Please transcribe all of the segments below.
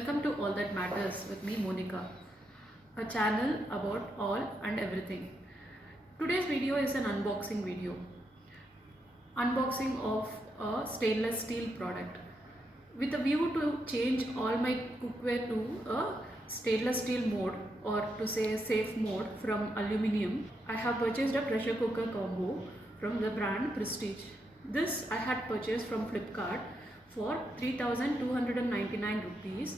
Welcome to All That Matters with me, Monica, a channel about all and everything. Today's video is an unboxing video. Unboxing of a stainless steel product with a view to change all my cookware to a stainless steel mode, or to say a safe mode, from aluminium. I have purchased a pressure cooker combo from the brand Prestige. This I had purchased from Flipkart for 3,299 rupees,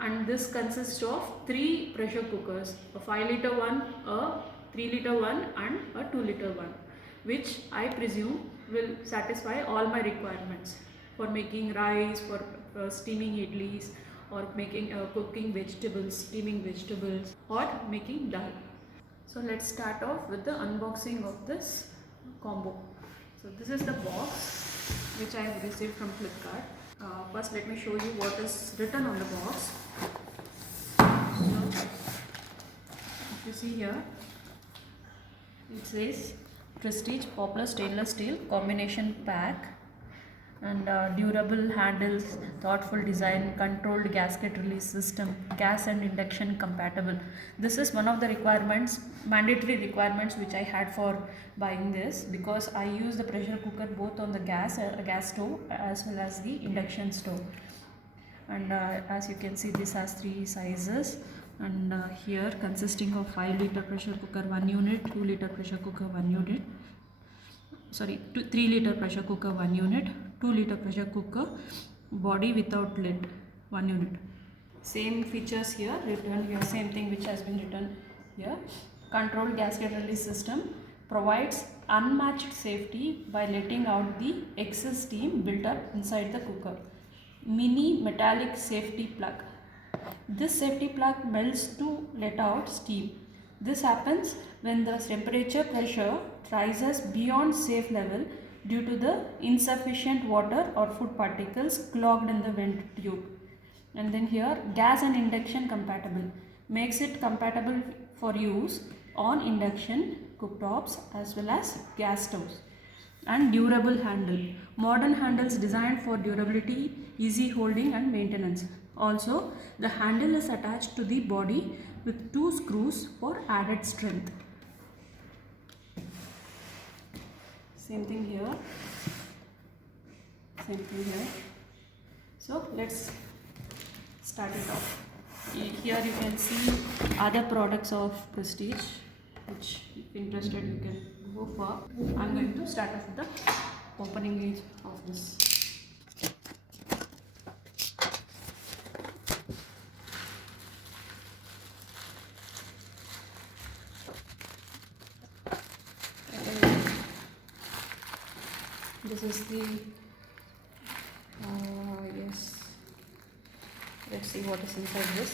and this consists of 3 pressure cookers, a 5-liter one, a 3-liter one and a 2-liter one, which I presume will satisfy all my requirements for making rice, for steaming idlis, or making cooking vegetables, steaming vegetables, or making dal. So let's start off with the unboxing of this combo. So this is the box which I have received from Flipkart. First let me show you what is written on the box. So if you see here, it says Prestige Poplar Stainless Steel Combination Pack, and durable handles, thoughtful design, controlled gasket release system, gas and induction compatible. This is one of the requirements, mandatory requirements, which I had for buying this, because I use the pressure cooker both on the gas stove as well as the induction stove. And as you can see, this has 3 sizes, and here consisting of 5-liter pressure cooker 1 unit, 2-liter pressure cooker 1 unit, 3-liter pressure cooker 1 unit, 2-liter pressure cooker body without lid 1 unit. Same features here written here, same thing which has been written here. Controlled gasket release system provides unmatched safety by letting out the excess steam built up inside the cooker. Mini metallic safety plug. This safety plug melts to let out steam. This happens when the temperature pressure rises beyond safe level due to the insufficient water or food particles clogged in the vent tube. And then here, gas and induction compatible, makes it compatible for use on induction cooktops as well as gas stoves. And durable handle, modern handles designed for durability, easy holding and maintenance. Also, the handle is attached to the body with 2 screws for added strength. Same thing here, same thing here. So let's start it off. Here you can see other products of Prestige, which if interested you can go for. I'm going to start off with the opening of this. This is the yes, let's see what is inside this.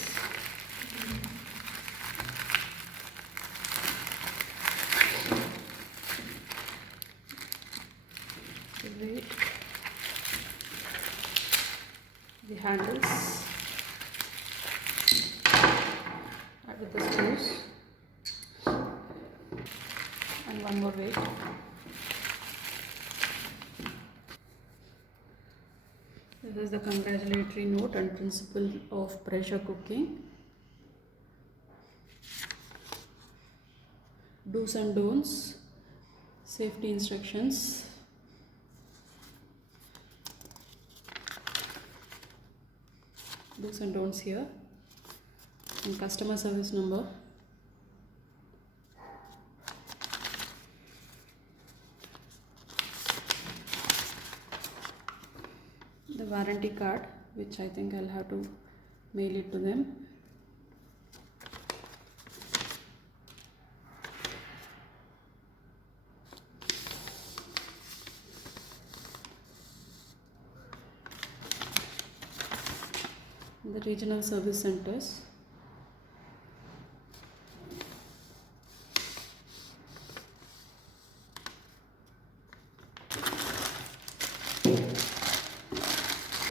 The handles with the screws, and one more weight. This is the congratulatory note and principle of pressure cooking. Do's and don'ts, safety instructions. Do's and don'ts here, and customer service number. The warranty card, which I think I'll have to mail it to them. The regional service centers.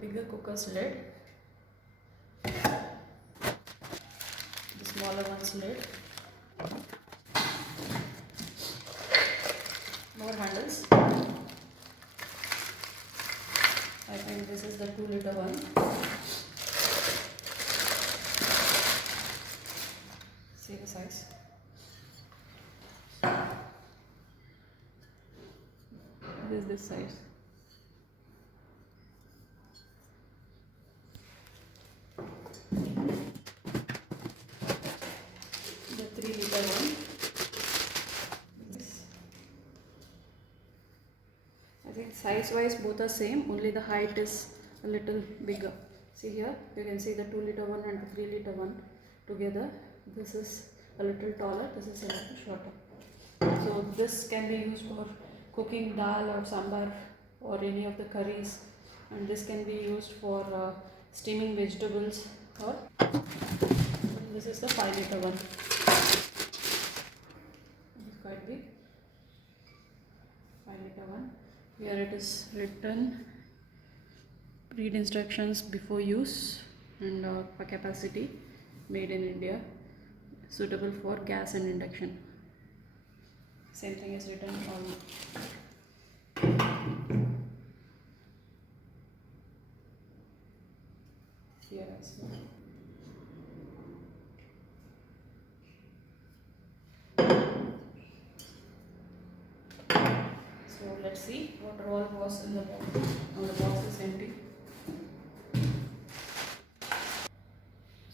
Bigger cooker's lid, the smaller one's lid, more handles. I think this is the 2-liter one. See the size. This size. The 3-liter one. I think size wise both are same, only the height is a little bigger. See here, you can see the 2-liter one and the 3-liter one together. This is a little taller, this is a little shorter. So this can be used for cooking dal or sambar or any of the curries, and this can be used for steaming vegetables. Or this is the 5-liter one. It's quite big. 5-liter one. Here it is written, read instructions before use, and capacity, made in India, suitable for gas and induction. Same thing is written on here as well. So let's see what all was in the box. Now the box is empty.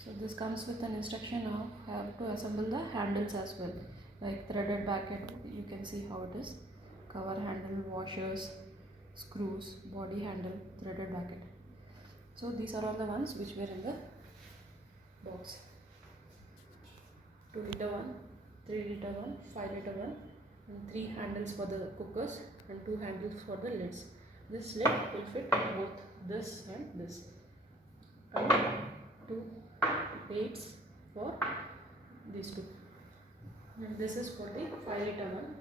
So this comes with an instruction of how to assemble the handles as well, like threaded bracket. You can see how it is. Cover handle, washers, screws, body handle, threaded bracket. So these are all the ones which were in the box. 2-liter one, 3-liter one, 5-liter one, and 3 handles for the cookers and 2 handles for the lids. This lid will fit both this and this, and 2 weights for these two. And this is for the 5-liter one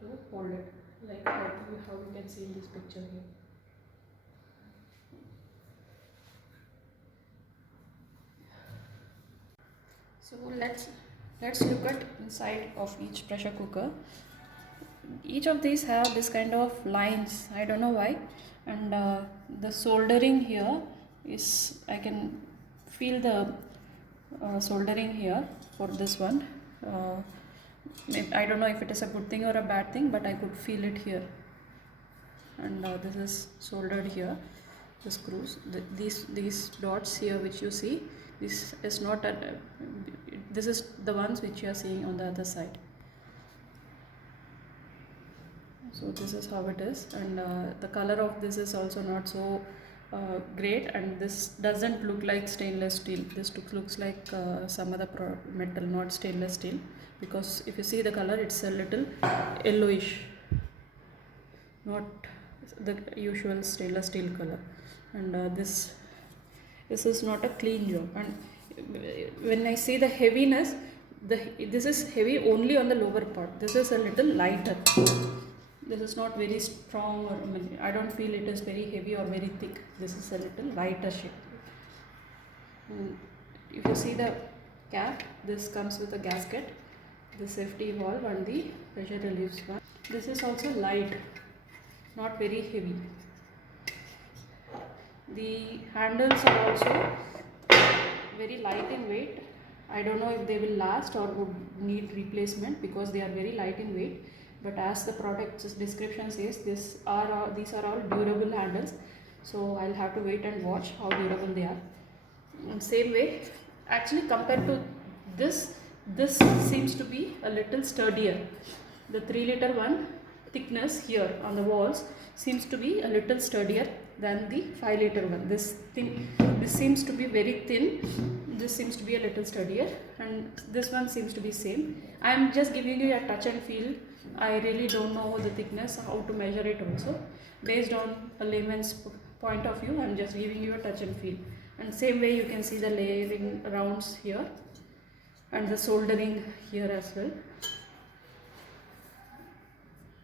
to hold it, like how you can see in this picture here. So let's look at inside of each pressure cooker. Each of these have this kind of lines, I don't know why, and the soldering here is, I can feel the soldering here for this one. I don't know if it is a good thing or a bad thing, but I could feel it here. And this is soldered here, the screws. These dots here which you see, this is not this is the ones which you are seeing on the other side. So this is how it is, and the color of this is also not so great, and this doesn't look like stainless steel. This looks like some other metal, not stainless steel, because if you see the color, it's a little yellowish, not the usual stainless steel color. And this is not a clean job. And when I see the heaviness, this is heavy only on the lower part. This is a little lighter. This is not very strong, or I don't feel it is very heavy or very thick. This is a little lighter shape. If you see the cap, this comes with a gasket, the safety valve and the pressure relief one. This is also light, not very heavy. The handles are also very light in weight. I don't know if they will last or would need replacement, because they are very light in weight. But as the product description says, these are all durable handles. So I'll have to wait and watch how durable they are. And same way, actually compared to this seems to be a little sturdier. The 3-liter one, thickness here on the walls seems to be a little sturdier than the 5-liter one. This seems to be very thin. This seems to be a little sturdier, and this one seems to be same. I am just giving you a touch and feel. I really don't know the thickness, how to measure it also. Based on a layman's point of view, I am just giving you a touch and feel. And same way you can see the layering rounds here and the soldering here as well.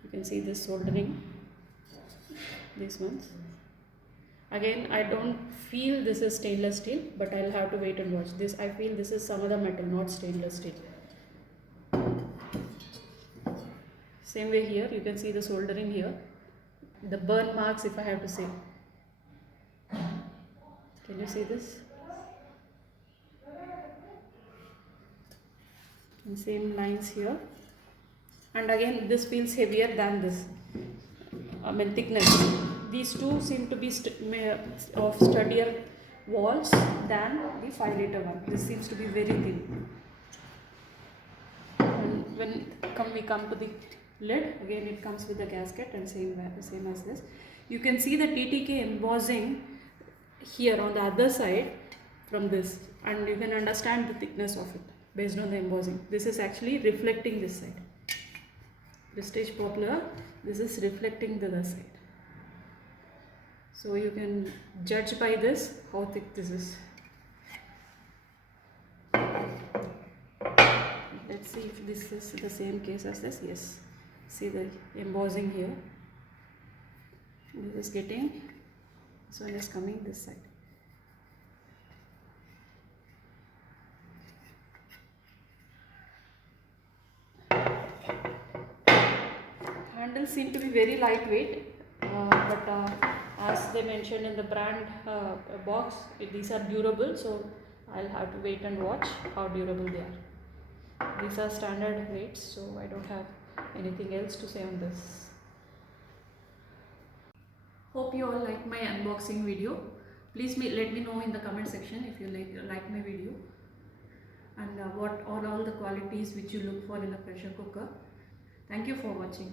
You can see this soldering, these ones. Again, I don't feel this is stainless steel, but I'll have to wait and watch. This, I feel this is some other metal, not stainless steel. Same way here, you can see the soldering here. The burn marks, if I have to say. Can you see this? and same lines here. And again this feels heavier than this, thickness. These two seem to be of sturdier walls than the 5 liter one. This seems to be very thin. And when we come to the lid, again it comes with a gasket and same as this. You can see the TTK embossing here on the other side from this, and you can understand the thickness of it based on the embossing. This is actually reflecting this side. Prestige Poplar, this is reflecting the other side. So you can judge by this how thick this is. Let's see if this is the same case as this. Yes, see the embossing here. This is getting, this one is coming this side. Handles seem to be very lightweight, but as they mentioned in the brand box, these are durable, so I'll have to wait and watch how durable they are. These are standard weights, so I don't have anything else to say on this. Hope you all like my unboxing video. Please let me know in the comment section if you like my video, and what are all the qualities which you look for in a pressure cooker. Thank you for watching.